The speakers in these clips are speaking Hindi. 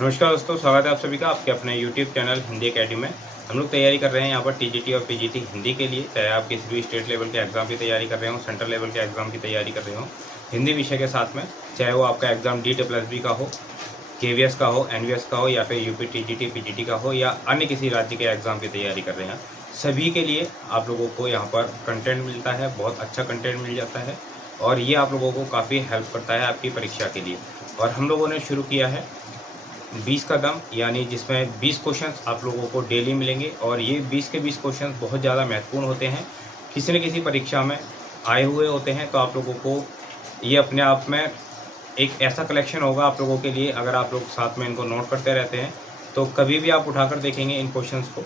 नमस्कार दोस्तों, स्वागत है आप सभी का आपके अपने YouTube चैनल हिंदी अकेडमी में। हम लोग तैयारी कर रहे हैं यहाँ पर टीजीटी और पीजीटी हिंदी के लिए। चाहे आप किसी भी स्टेट लेवल के एग्ज़ाम की तैयारी कर रहे हो, सेंट्रल लेवल के एग्ज़ाम की तैयारी कर रहे हो हिंदी विषय के साथ में, चाहे वो आपका एग्ज़ाम DSSB का हो, KVS का हो, NVS का हो या फिर यूपी टीजीटी पीजीटी का हो या अन्य किसी राज्य के एग्ज़ाम की तैयारी कर रहे हैं, सभी के लिए आप लोगों को यहाँ पर कंटेंट मिलता है। बहुत अच्छा कंटेंट मिल जाता है और ये आप लोगों को काफ़ी हेल्प करता है आपकी परीक्षा के लिए। और हम लोगों ने शुरू किया है 20 कदम, यानी जिसमें 20 क्वेश्चंस आप लोगों को डेली मिलेंगे और ये 20 के 20 क्वेश्चंस बहुत ज़्यादा महत्वपूर्ण होते हैं, किसी न किसी परीक्षा में आए हुए होते हैं। तो आप लोगों को ये अपने आप में एक ऐसा कलेक्शन होगा आप लोगों के लिए, अगर आप लोग साथ में इनको नोट करते रहते हैं तो कभी भी आप उठाकर देखेंगे इन क्वेश्चंस को।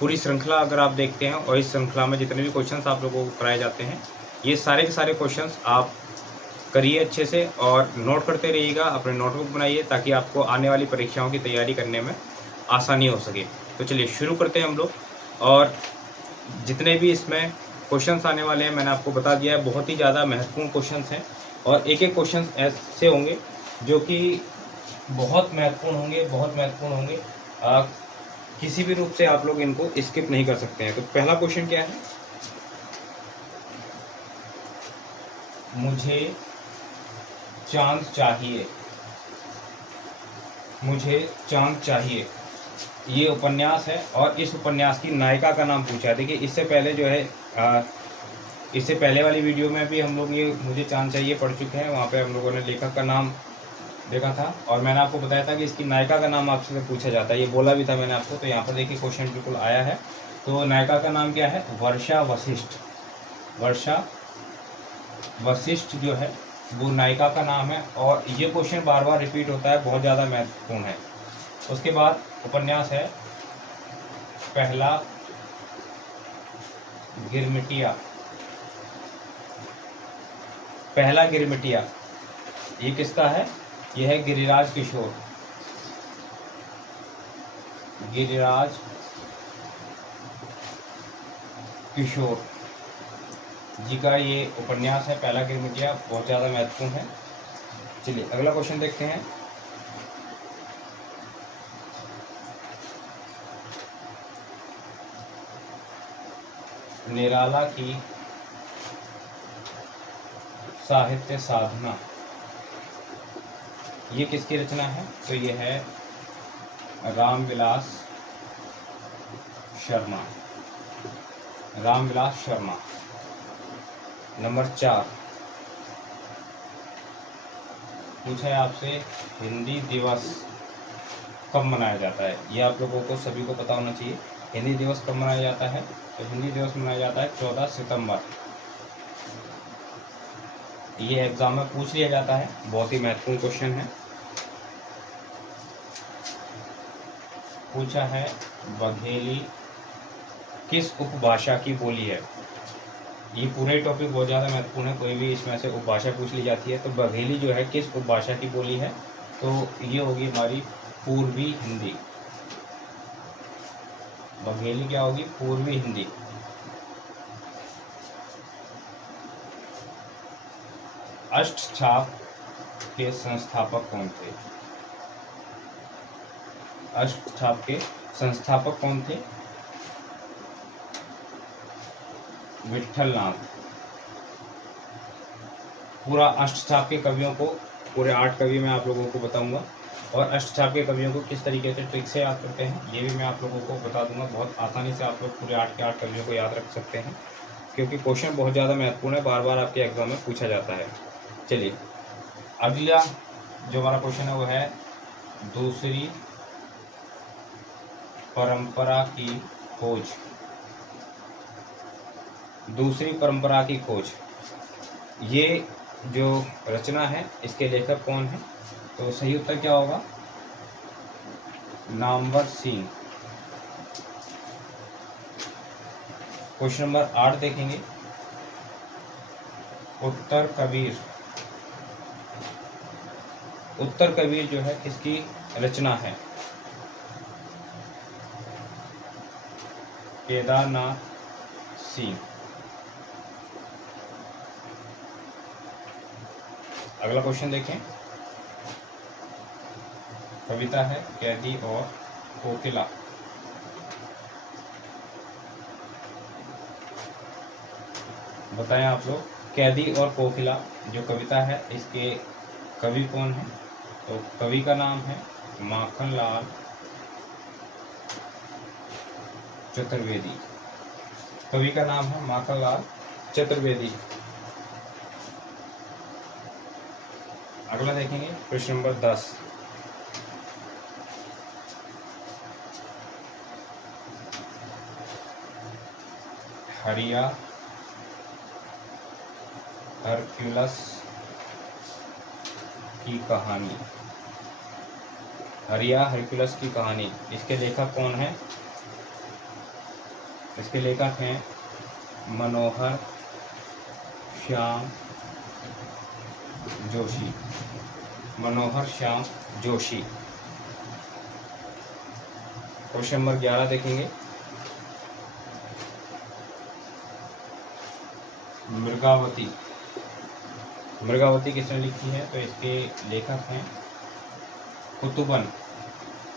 पूरी श्रृंखला अगर आप देखते हैं और इस श्रृंखला में जितने भी क्वेश्चंस आप लोगों को कराए जाते हैं, ये सारे के सारे क्वेश्चंस आप करिए अच्छे से और नोट करते रहिएगा, अपने नोटबुक बनाइए ताकि आपको आने वाली परीक्षाओं की तैयारी करने में आसानी हो सके। तो चलिए शुरू करते हैं हम लोग। और जितने भी इसमें क्वेश्चंस आने वाले हैं मैंने आपको बता दिया है, बहुत ही ज़्यादा महत्वपूर्ण क्वेश्चंस हैं और एक एक क्वेश्चंस ऐसे होंगे जो कि बहुत महत्वपूर्ण होंगे, बहुत महत्वपूर्ण होंगे। किसी भी रूप से आप लोग इनको स्किप नहीं कर सकते हैं। तो पहला क्वेश्चन क्या है? मुझे चांद चाहिए, मुझे चांद चाहिए, ये उपन्यास है और इस उपन्यास की नायिका का नाम पूछा है। देखिए इससे पहले जो है इससे पहले वाली वीडियो में भी हम लोग ये मुझे चांद चाहिए पढ़ चुके हैं। वहाँ पे हम लोगों ने लेखक का नाम देखा था और मैंने आपको बताया था कि इसकी नायिका का नाम आपसे पूछा जाता है, ये बोला भी था मैंने आपको। तो यहाँ पर देखिए क्वेश्चन बिल्कुल आया है। तो नायिका का नाम क्या है? वर्षा वशिष्ठ। वर्षा वशिष्ठ जो है वो नायिका का नाम है और ये क्वेश्चन बार बार रिपीट होता है, बहुत ज़्यादा महत्वपूर्ण है। उसके बाद उपन्यास है पहला गिरमिटिया। पहला गिरमिटिया ये किसका है? ये है गिरिराज किशोर, गिरिराज किशोर जी का ये उपन्यास है पहला गिरमिटिया, बहुत ज़्यादा महत्वपूर्ण है। चलिए अगला क्वेश्चन देखते हैं। निराला की साहित्य साधना, ये किसकी रचना है? तो ये है रामविलास शर्मा, रामविलास शर्मा। नंबर 4 पूछा है आपसे, हिंदी दिवस कब मनाया जाता है? ये आप लोगों को सभी को पता होना चाहिए। हिंदी दिवस कब मनाया जाता है? तो हिंदी दिवस मनाया जाता है 14 सितंबर। ये एग्जाम में पूछ लिया जाता है, बहुत ही महत्वपूर्ण क्वेश्चन है। पूछा है बघेली किस उपभाषा की बोली है? ये पूरे टॉपिक बहुत ज़्यादा महत्वपूर्ण है, कोई भी इसमें से उपभाषा पूछ ली जाती है। तो बघेली जो है किस उपभाषा की बोली है? तो ये होगी हमारी पूर्वी हिंदी। बघेली क्या होगी? पूर्वी हिंदी। अष्टछाप के संस्थापक कौन थे? अष्टछाप के संस्थापक कौन थे? विठ्ठलनाथ। पूरा अष्टछाप के कवियों को, पूरे 8 कवि मैं आप लोगों को बताऊंगा और अष्टछाप के कवियों को किस तरीके से ट्रिक से याद करते हैं ये भी मैं आप लोगों को बता दूंगा। बहुत आसानी से आप लोग पूरे 8 के 8 कवियों को याद रख सकते हैं, क्योंकि क्वेश्चन बहुत ज़्यादा महत्वपूर्ण है, बार बार आपके एग्जाम में पूछा जाता है। चलिए अगला जो हमारा क्वेश्चन है वो है दूसरी परंपरा की खोज। दूसरी परंपरा की खोज, ये जो रचना है इसके लेखक कौन है? तो सही उत्तर क्या होगा? नामवर सिंह। क्वेश्चन नंबर 8 देखेंगे। उत्तर कबीर। उत्तर कबीर जो है किसकी रचना है? केदारनाथ सिंह। अगला क्वेश्चन देखें। कविता है कैदी और कोकिला। बताएं आप लोग, कैदी और कोकिला जो कविता है इसके कवि कौन है? तो कवि का नाम है माखनलाल चतुर्वेदी। कवि का नाम है माखनलाल चतुर्वेदी। अगला देखेंगे प्रश्न नंबर 10। हरिया हरक्यूलस की कहानी। हरिया हरक्यूलस की कहानी, इसके लेखक कौन है? इसके लेखक हैं मनोहर श्याम जोशी। मनोहर श्याम जोशी। क्वेश्चन नंबर 11 देखेंगे। मृगावती। मृगावती किसने लिखी है? तो इसके लेखक हैं कुतुबन।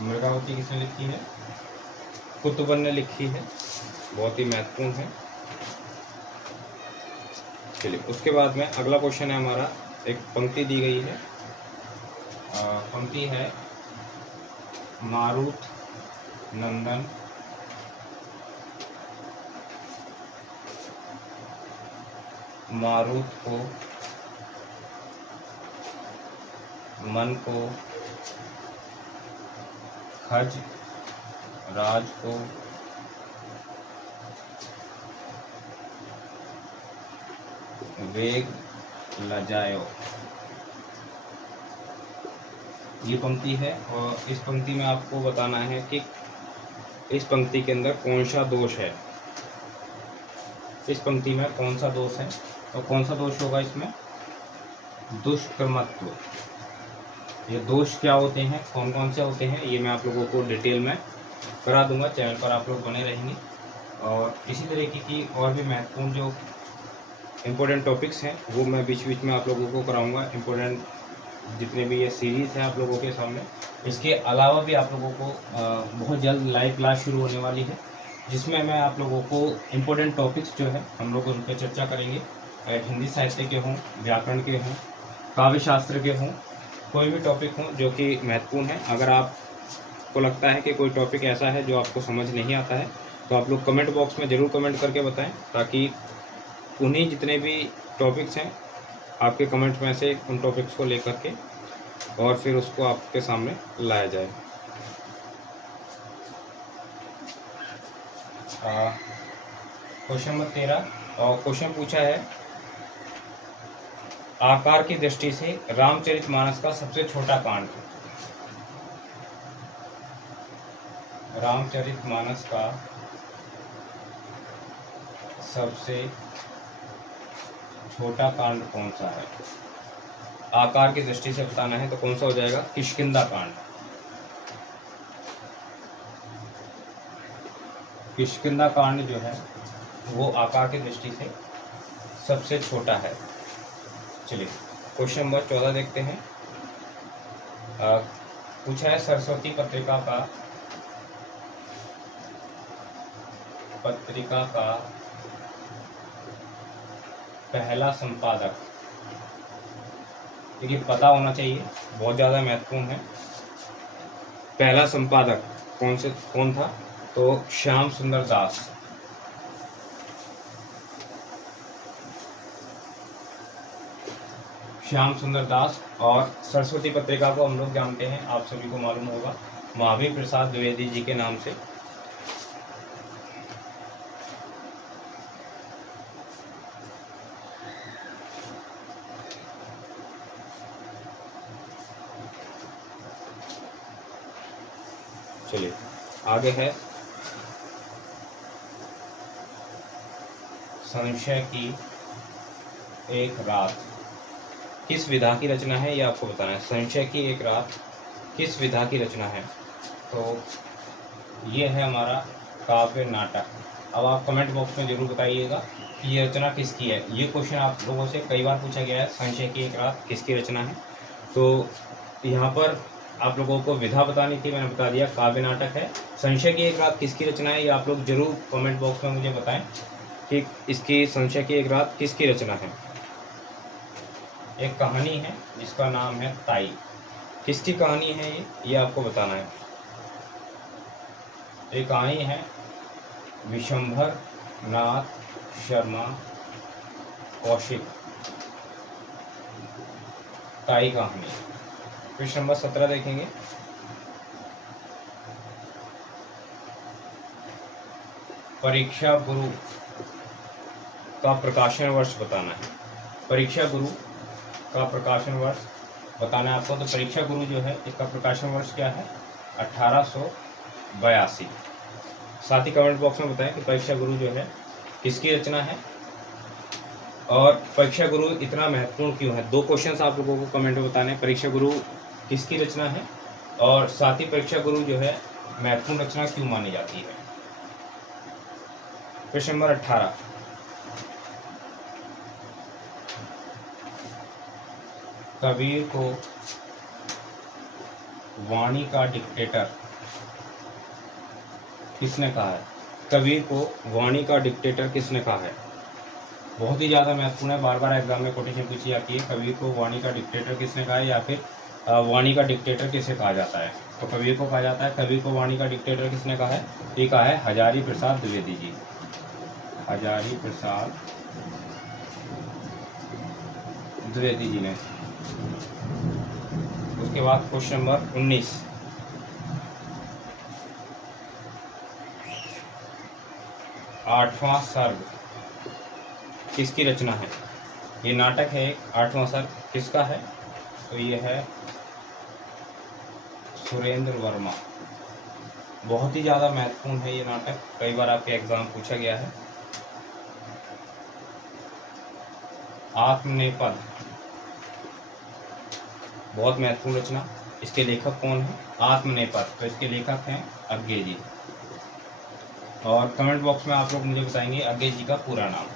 मृगावती किसने लिखी है? कुतुबन ने लिखी है। बहुत ही महत्वपूर्ण है। चलिए, उसके बाद में अगला क्वेश्चन है हमारा, एक पंक्ति दी गई है। पंक्ति है मारुत नंदन मारुत को मन को खज राज को वेग लजायो। ये पंक्ति है और इस पंक्ति में आपको बताना है कि इस पंक्ति के अंदर कौन सा दोष है। इस पंक्ति में कौन सा दोष है और कौन सा दोष होगा इसमें? दुष्कर्मत्व। ये दोष क्या होते हैं, कौन कौन से होते हैं, ये मैं आप लोगों को डिटेल में करा दूंगा। चैनल पर आप लोग बने रहेंगे और इसी तरीके की और भी महत्वपूर्ण जो इम्पोर्टेंट टॉपिक्स हैं वो मैं बीच बीच में आप लोगों को कराऊंगा। इम्पोर्टेंट जितने भी ये सीरीज़ है आप लोगों के सामने, इसके अलावा भी आप लोगों को बहुत जल्द लाइव क्लास शुरू होने वाली है, जिसमें मैं आप लोगों को इम्पोर्टेंट टॉपिक्स जो है हम लोग उन पर चर्चा करेंगे। हिंदी साहित्य के हों, व्याकरण के हों, काव्य शास्त्र के हों, कोई भी टॉपिक हो जो कि महत्वपूर्ण है। अगर आपको लगता है कि कोई टॉपिक ऐसा है जो आपको समझ नहीं आता है तो आप लोग कमेंट बॉक्स में ज़रूर कमेंट करके बताएं, ताकि उन्हीं जितने भी टॉपिक्स हैं आपके कमेंट में से उन टॉपिक्स को लेकर के और फिर उसको आपके सामने लाया जाए। क्वेश्चन नंबर 13 और क्वेश्चन पूछा है, आकार की दृष्टि से रामचरितमानस का सबसे छोटा कांड। रामचरितमानस का सबसे छोटा कांड कौन सा है? आकार की दृष्टि से बताना है तो कौन सा हो जाएगा? किष्किंधा कांड। किष्किंधा कांड जो है वो आकार की दृष्टि से सबसे छोटा है। चलिए, क्वेश्चन नंबर 14 देखते हैं। पूछा है सरस्वती पत्रिका का पहला संपादक। देखिए, पता होना चाहिए, बहुत ज़्यादा महत्वपूर्ण है। पहला संपादक कौन था? तो श्याम सुंदर दास। श्याम सुंदर दास। और सरस्वती पत्रिका को हम लोग जानते हैं, आप सभी को मालूम होगा, महावीर प्रसाद द्विवेदी जी के नाम से। चलिए, आगे है संशय की एक रात। किस विधा की रचना है ये आपको बताना है। संशय की एक रात किस विधा की रचना है? तो ये है हमारा काव्य नाटक। अब आप कमेंट बॉक्स में जरूर बताइएगा कि ये रचना किसकी है। ये क्वेश्चन आप लोगों से कई बार पूछा गया है, संशय की एक रात किसकी रचना है। तो यहाँ पर आप लोगों को विधा बतानी थी, मैंने बता दिया, काव्य नाटक है। संशय की एक रात किसकी रचना है, ये आप लोग जरूर कमेंट बॉक्स में मुझे बताएं कि इसकी संशय की एक रात किसकी रचना है। एक कहानी है जिसका नाम है ताई। किसकी कहानी है ये आपको बताना है। ये कहानी है विशंभर नाथ शर्मा कौशिक, ताई कहानी। क्वेश्चन नंबर 17 देखेंगे। परीक्षा गुरु का प्रकाशन वर्ष बताना है। परीक्षा गुरु का प्रकाशन वर्ष बताना है आपको। तो परीक्षा गुरु जो है इसका प्रकाशन वर्ष क्या है, 1882। साथ ही कमेंट बॉक्स में बताएं कि परीक्षा गुरु जो है किसकी रचना है और परीक्षा गुरु इतना महत्वपूर्ण क्यों है। 2 क्वेश्चंस आप लोगों को कमेंट में बताने, परीक्षा गुरु किसकी रचना है और साथ ही परीक्षा गुरु जो है महत्वपूर्ण रचना क्यों मानी जाती है। क्वेश्चन नंबर 18, कबीर को वाणी का डिक्टेटर किसने कहा है। कबीर को वाणी का डिक्टेटर किसने कहा है। बहुत ही ज़्यादा महत्वपूर्ण है, बार बार एग्जाम में कोटेशन पूछी जाती है। कबीर को वाणी का डिक्टेटर किसने कहा है या फिर वाणी का डिक्टेटर किसे कहा जाता है। तो कबीर को कहा जाता है। कबीर को वाणी का डिक्टेटर किसने कहा है, ये कहा है हजारी प्रसाद द्विवेदी जी। हजारी प्रसाद द्विवेदी जी ने। उसके बाद क्वेश्चन नंबर 19, आठवां सर्ग किसकी रचना है। ये नाटक है एक, आठवां सर्ग किसका है, तो ये है सुरेंद्र वर्मा। बहुत ही ज़्यादा महत्वपूर्ण है ये नाटक, कई बार आपके एग्जाम पूछा गया है। आत्मनेपद बहुत महत्वपूर्ण रचना, इसके लेखक कौन है, आत्मनेपद, तो इसके लेखक हैं अज्ञे जी। और कमेंट बॉक्स में आप लोग मुझे बताएंगे अज्ञे जी का पूरा नाम।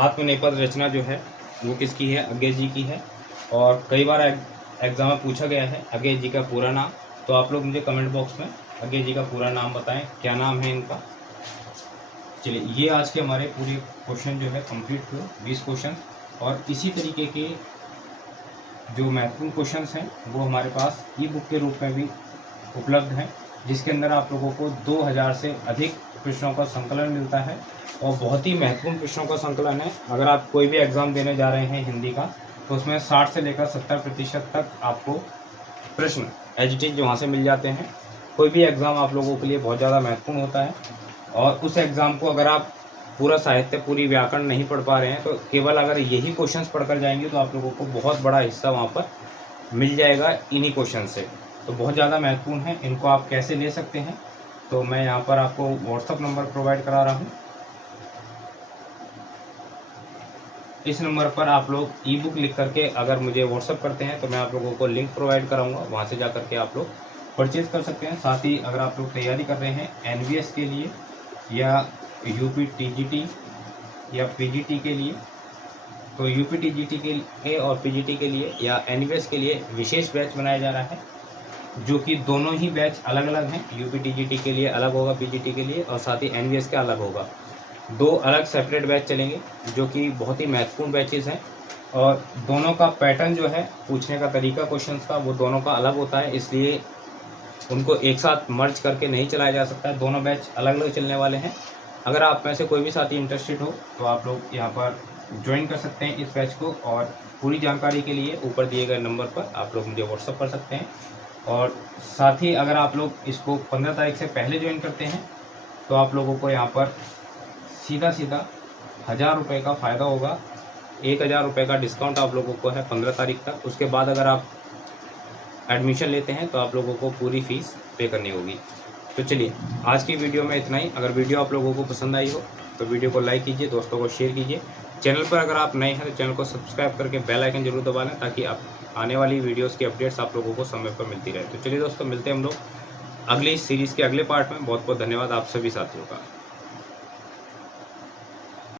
आत्मनेपद रचना जो है वो किसकी है, अज्ञे जी की है। और कई बार एग्जाम में पूछा गया है अज्ञे जी का पूरा नाम, तो आप लोग मुझे कमेंट बॉक्स में अज्ञे जी का पूरा नाम बताएं, क्या नाम है इनका। चलिए, ये आज के हमारे पूरे क्वेश्चन जो है कंप्लीट हुए, 20 क्वेश्चन। और इसी तरीके के जो महत्वपूर्ण क्वेश्चंस हैं वो हमारे पास ई बुक के रूप में भी उपलब्ध हैं, जिसके अंदर आप लोगों को 2000 से अधिक प्रश्नों का संकलन मिलता है और बहुत ही महत्वपूर्ण प्रश्नों का संकलन है। अगर आप कोई भी एग्ज़ाम देने जा रहे हैं हिंदी का, तो उसमें 60 से लेकर 70% तक आपको प्रश्न एज इट इज वहाँ से मिल जाते हैं। कोई भी एग्ज़ाम आप लोगों के लिए बहुत ज़्यादा महत्वपूर्ण होता है और उस एग्ज़ाम को अगर आप पूरा साहित्य, पूरी व्याकरण नहीं पढ़ पा रहे हैं, तो केवल अगर यही क्वेश्चंस पढ़कर जाएंगे तो आप लोगों को बहुत बड़ा हिस्सा वहाँ पर मिल जाएगा इन्हीं क्वेश्चन से। तो बहुत ज़्यादा महत्वपूर्ण है, इनको आप कैसे ले सकते हैं, तो मैं यहाँ पर आपको व्हाट्सअप नंबर प्रोवाइड करा रहा हूँ। इस नंबर पर आप लोग ई बुक लिख करके अगर मुझे व्हाट्सअप करते हैं तो मैं आप लोगों को लिंक प्रोवाइड कराऊंगा, वहाँ से जा करके आप लोग परचेज कर सकते हैं। साथ ही अगर आप लोग तैयारी कर रहे हैं एनवीएस के लिए या यूपी टीजीटी या पीजीटी के लिए, तो यूपी टीजीटी के लिए और पीजीटी के लिए या एनवीएस के लिए विशेष बैच बनाया जा रहा है, जो कि दोनों ही बैच अलग अलग हैं। यूपी टीजीटी के लिए अलग होगा, पीजीटी के लिए, और साथ ही एनवीएस का अलग होगा। 2 अलग सेपरेट बैच चलेंगे जो कि बहुत ही महत्वपूर्ण बैचेस हैं और दोनों का पैटर्न जो है पूछने का तरीका क्वेश्चंस का वो दोनों का अलग होता है, इसलिए उनको एक साथ मर्ज करके नहीं चलाया जा सकता है। दोनों बैच अलग अलग चलने वाले हैं। अगर आप में से कोई भी साथी इंटरेस्टेड हो तो आप लोग यहाँ पर ज्वाइन कर सकते हैं इस बैच को, और पूरी जानकारी के लिए ऊपर दिए गए नंबर पर आप लोग मुझे व्हाट्सअप कर सकते हैं। और साथ ही अगर आप लोग इसको 15 तारीख से पहले ज्वाइन करते हैं तो आप लोगों को यहाँ पर सीधा 1000 रुपये का फ़ायदा होगा। 1000 रुपये का डिस्काउंट आप लोगों को है 15 तारीख तक। उसके बाद अगर आप एडमिशन लेते हैं तो आप लोगों को पूरी फ़ीस पे करनी होगी। तो चलिए, आज की वीडियो में इतना ही। अगर वीडियो आप लोगों को पसंद आई हो तो वीडियो को लाइक कीजिए, दोस्तों को शेयर कीजिए। चैनल पर अगर आप नए हैं तो चैनल को सब्सक्राइब करके बेल आइकन जरूर दबा लें, ताकि आप आने वाली वीडियोस की अपडेट्स आप लोगों को समय पर मिलती रहे। तो चलिए दोस्तों, मिलते हैं हम लोग अगली सीरीज़ के अगले पार्ट में। बहुत बहुत धन्यवाद आप सभी साथियों का।